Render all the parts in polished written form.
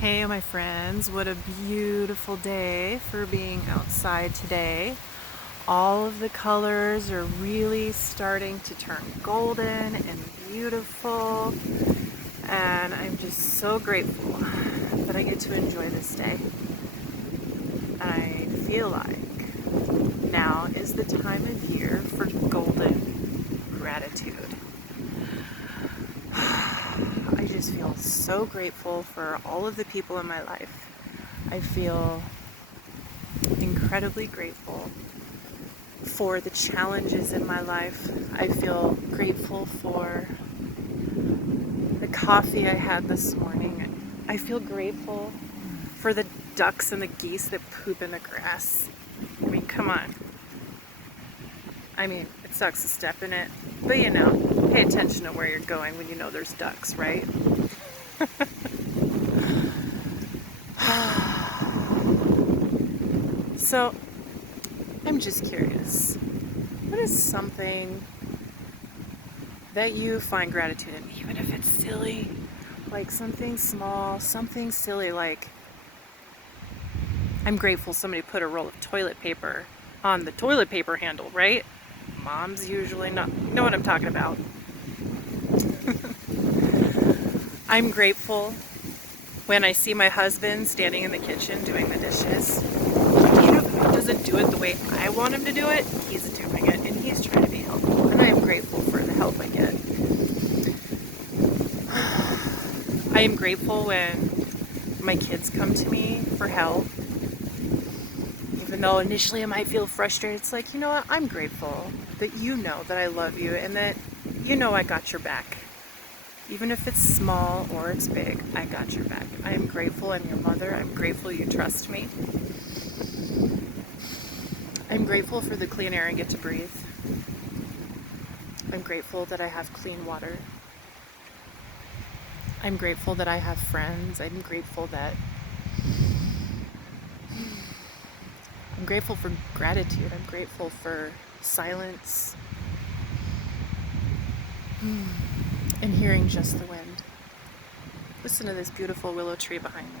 Hey my friends, what a beautiful day for being outside today. All of the colors are really starting to turn golden and beautiful, and I'm just so grateful that I get to enjoy this day. I feel like now is the time of year for golden gratitude. I just feel so grateful for all of the people in my life. I feel incredibly grateful for the challenges in my life. I feel grateful for the coffee I had this morning. I feel grateful for the ducks and the geese that poop in the grass. I mean, come on. I mean, it sucks to step in it, but pay attention to where you're going when you know there's ducks, right? So, I'm just curious. What is something that you find gratitude in, even if it's silly? Like something small, something silly, like I'm grateful somebody put a roll of toilet paper on the toilet paper handle, right? Moms usually know what I'm talking about. I'm grateful when I see my husband standing in the kitchen doing the dishes. Even if he doesn't do it the way I want him to do it, he's doing it and he's trying to be helpful. And I am grateful for the help I get. I am grateful when my kids come to me for help. Even though initially I might feel frustrated, it's like, you know what, I'm grateful that you know that I love you and that you know I got your back. Even if it's small or it's big, I got your back. I am grateful I'm your mother. I'm grateful you trust me. I'm grateful for the clean air I get to breathe. I'm grateful that I have clean water. I'm grateful that I have friends. I'm grateful for gratitude. I'm grateful for silence and hearing just the wind. Listen to this beautiful willow tree behind me.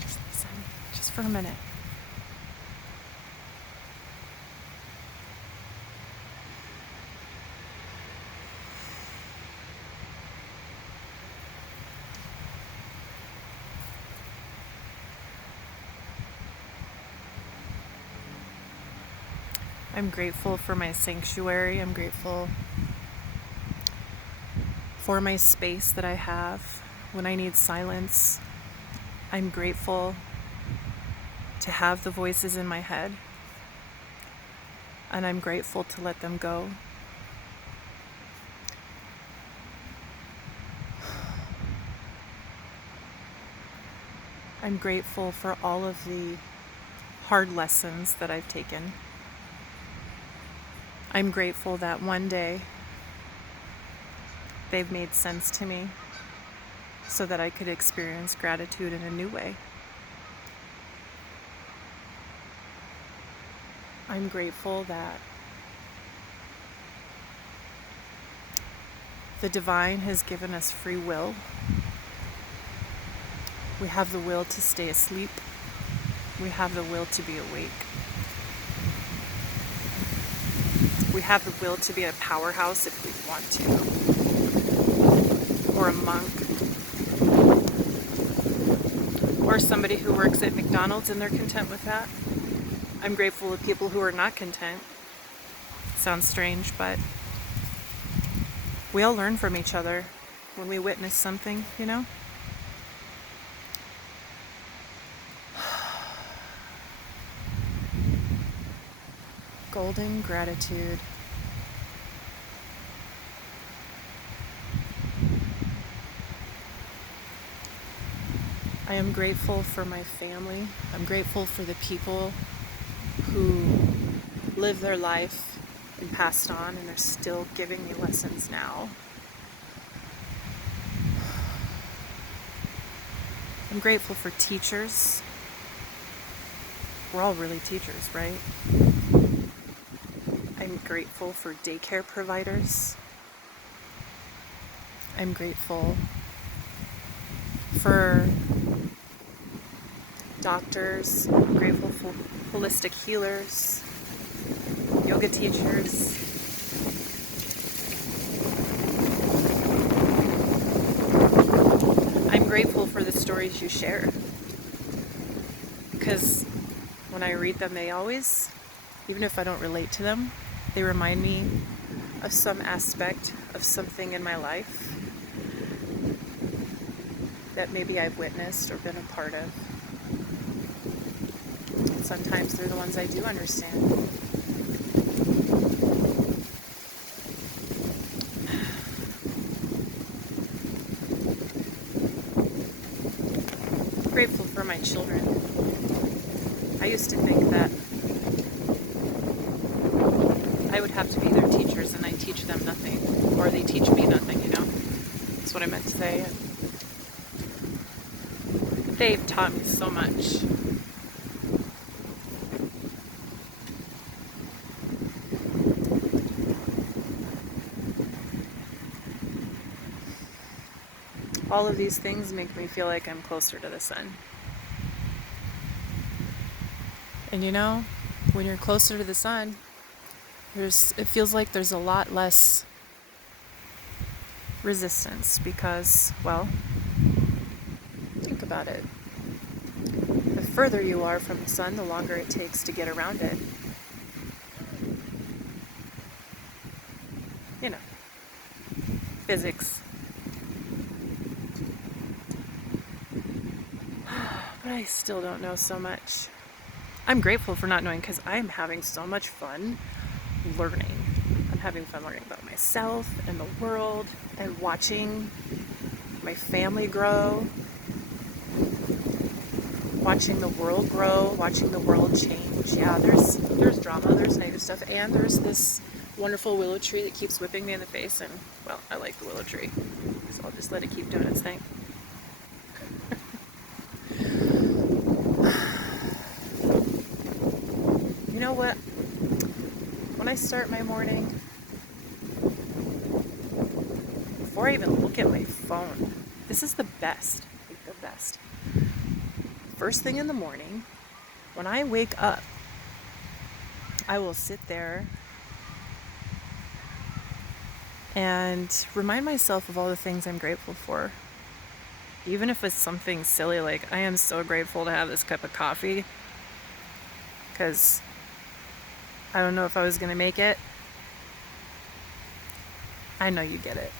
Just listen, just for a minute. I'm grateful for my sanctuary. I'm grateful for my space that I have when I need silence. I'm grateful to have the voices in my head, and I'm grateful to let them go. I'm grateful for all of the hard lessons that I've taken. I'm grateful that one day they've made sense to me so that I could experience gratitude in a new way. I'm grateful that the divine has given us free will. We have the will to stay asleep. We have the will to be awake. We have the will to be a powerhouse if we want to, or a monk, or somebody who works at McDonald's and they're content with that. I'm grateful to people who are not content. Sounds strange, but we all learn from each other when we witness something, you know? Golden gratitude. I am grateful for my family. I'm grateful for the people who live their life and passed on and they're still giving me lessons now. I'm grateful for teachers. We're all really teachers, right? I'm grateful for daycare providers. I'm grateful for doctors. I'm grateful for holistic healers, yoga teachers. I'm grateful for the stories you share, because when I read them, they always, even if I don't relate to them, they remind me of some aspect of something in my life that maybe I've witnessed or been a part of. And sometimes they're the ones I do understand. I'm grateful for my children. I used to think that I would have to be their teachers and I teach them nothing, or they teach me nothing, you know? That's what I meant to say. They've taught me so much. All of these things make me feel like I'm closer to the sun. And you know, when you're closer to the sun, it feels like there's a lot less resistance because, well, think about it. The further you are from the sun, the longer it takes to get around it. You know, physics. But I still don't know so much. I'm grateful for not knowing because I'm having so much fun learning. I'm having fun learning about myself and the world and watching my family grow, watching the world grow, watching the world change. Yeah, there's drama, there's negative stuff, and there's this wonderful willow tree that keeps whipping me in the face, and, well, I like the willow tree, so I'll just let it keep doing its thing. You know what? When I start my morning, before I even look at my phone, this is the best, like the best. First thing in the morning, when I wake up, I will sit there and remind myself of all the things I'm grateful for. Even if it's something silly like, I am so grateful to have this cup of coffee because I don't know if I was going to make it. I know you get it.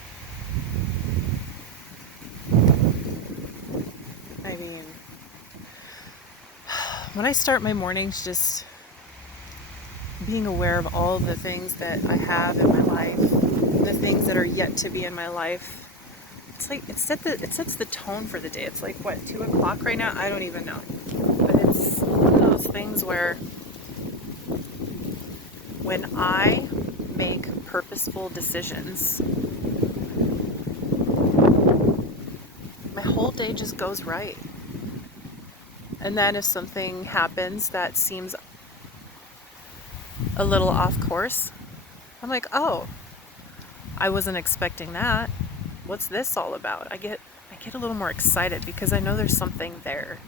I mean, when I start my mornings just being aware of all the things that I have in my life, the things that are yet to be in my life, it's like it sets the tone for the day. It's like, what, 2 o'clock right now? I don't even know. But it's one of those things where when I make purposeful decisions, my whole day just goes right. And then if something happens that seems a little off course, I'm like, oh, I wasn't expecting that. What's this all about? I get a little more excited because I know there's something there.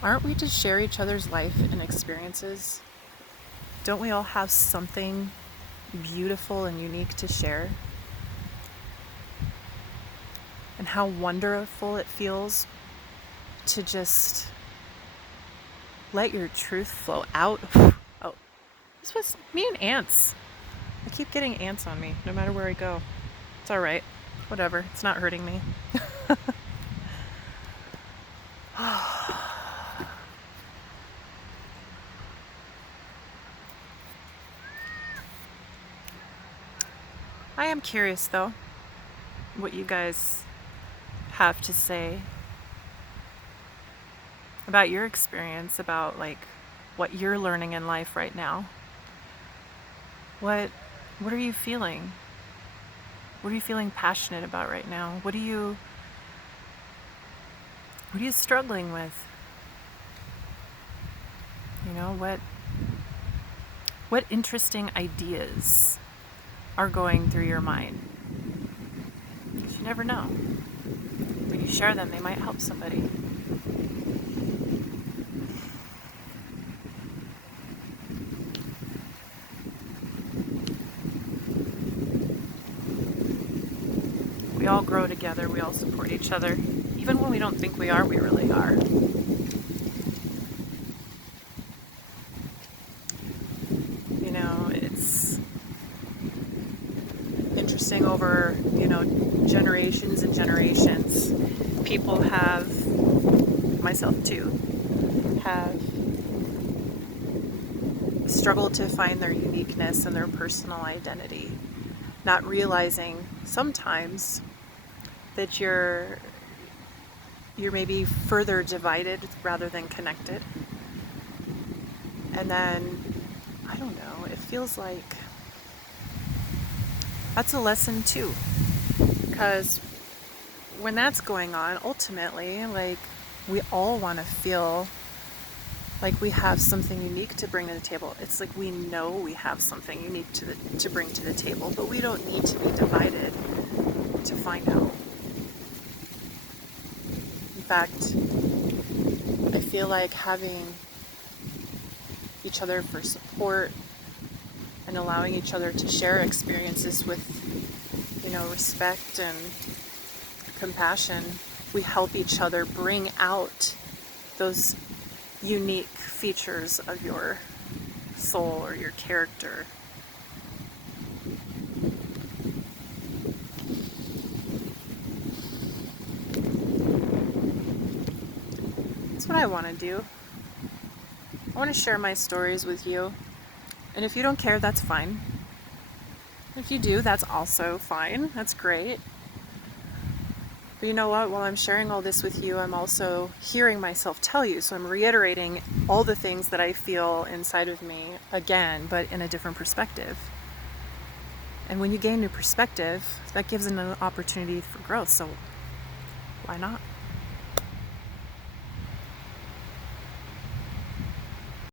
Aren't we to share each other's life and experiences? Don't we all have something beautiful and unique to share? And how wonderful it feels to just let your truth flow out. Oh, this was me and ants. I keep getting ants on me no matter where I go. It's all right. Whatever. It's not hurting me. I am curious, though, what you guys have to say about your experience, about like what you're learning in life right now. What are you feeling? What are you feeling passionate about right now? What are you struggling with? You know, what interesting ideas are going through your mind? never know. When you share them, they might help somebody. We all grow together, we all support each other. Even when we don't think we are, we really are. You know, it's interesting over, generations and generations. People have, myself too, have struggled to find their uniqueness and their personal identity, not realizing sometimes that you're maybe further divided rather than connected. And then, I don't know, it feels like that's a lesson too. Because when that's going on, ultimately, like, we all want to feel like we have something unique to bring to the table. It's like we know we have something unique to bring to the table, but we don't need to be divided to find out. In fact, I feel like having each other for support and allowing each other to share experiences with, respect and compassion, we help each other bring out those unique features of your soul or your character. That's what I want to do. I want to share my stories with you. And if you don't care, that's fine. If you do, that's also fine. That's great. But you know what? While I'm sharing all this with you, I'm also hearing myself tell you. So I'm reiterating all the things that I feel inside of me again, but in a different perspective. And when you gain new perspective, that gives an opportunity for growth. So why not?